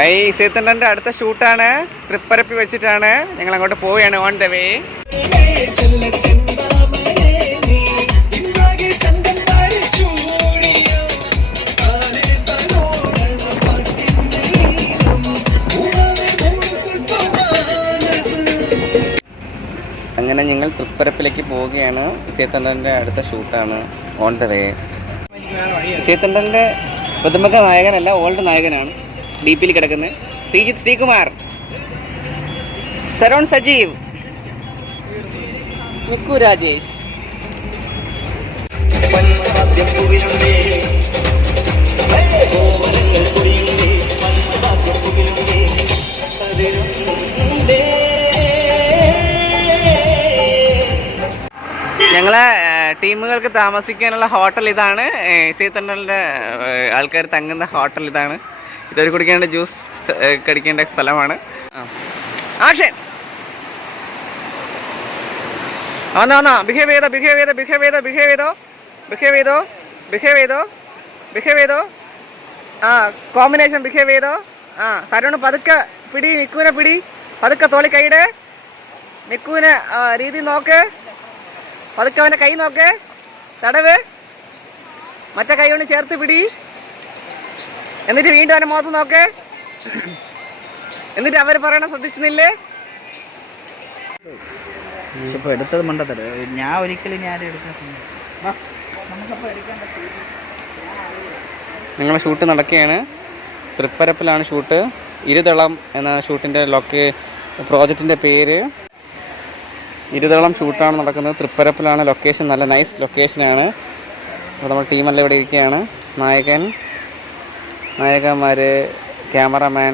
ഈ സീത്തണ്ടന്റെ അടുത്ത ഷൂട്ടാണ്. ട്രിപ്പരപ്പി വെച്ചിട്ടാണ്. ഞങ്ങൾ അങ്ങോട്ട് പോവുകയാണ് ഓൺ ദ വേ അങ്ങനെ ഞങ്ങൾ തൃപ്പരപ്പിലേക്ക് പോവുകയാണ്. സീത്തണ്ടന്റെ അടുത്ത ഷൂട്ടാണ് ഓൺ ദ വേ സീത്തണ്ടന്റെ പുതുമുഖ നായകനല്ല ഓൾഡ് നായകനാണ്. ഡി പിയിൽ കിടക്കുന്നത് ശ്രീജിത്ത് ശ്രീകുമാർ. സരോൺ സജീവ്. മുക്കു രാജേഷ്. ഞങ്ങളെ ടീമുകൾക്ക് താമസിക്കാനുള്ള ഹോട്ടൽ ഇതാണ്. ശ്രീതണ്ണലിന്റെ ആൾക്കാർ തങ്ങുന്ന ഹോട്ടൽ ഇതാണ്. ഇതൊരു കുടിക്കേണ്ട ജ്യൂസ് കടിക്കേണ്ട സ്ഥലമാണ്. ആക്ഷൻ! വന്നാ വന്നാ. ബിഹേവ് ചെയ്തോ ബിഹേവ് ചെയ്തോ ബിഹേവ് ചെയ്തോ ബിഹേവ് ചെയ്തോ. ബിഹേവ് ചെയ്തോ ബിഹേവ് ചെയ്തോ. ബിഹേവ് ചെയ്തോ. ആ കോമ്പിനേഷൻ ബിഹേവ് ചെയ്തോ. ആ സരോണ് പതുക്കെ പിടി മിക്കുവിനെ പിടി. പതുക്കെ തോളി കൈയുടെ. മിക്കുവിനെ ആ, രീതി നോക്ക്. പതുക്കെ അവന്റെ കൈ നോക്ക്. തടവ്. മറ്റേ കൈ കൊണ്ട് ചേർത്ത് പിടി. എന്നിട്ട് വീണ്ടും അവന്റെ മുഖത്ത് നോക്ക്. എന്നിട്ട് അവർ പറയണ ശ്രദ്ധിച്ചില്ലേ ഇപ്പൊ എടുത്തത് മണ്ടത്തര? ഞാൻ ഒരിക്കലും ഞാൻ എടുക്കാൻ ഞങ്ങളെ ഷൂട്ട് നടക്കുകയാണ്. തൃപ്പരപ്പിലാണ് ഷൂട്ട്. ഇരുതളം എന്ന ഷൂട്ടിന്റെ ലൊക്കേ പ്രോജക്റ്റിന്റെ പേര്. ഇരുതളം ഷൂട്ടാണ് നടക്കുന്നത്. തൃപ്പരപ്പിലാണ് ലൊക്കേഷൻ. നല്ല നൈസ് ലൊക്കേഷനാണ്. അപ്പോൾ നമ്മുടെ ടീമെല്ലാം ഇവിടെ ഇരിക്കുകയാണ്. നായകൻ. നായകന്മാർ ക്യാമറമാൻ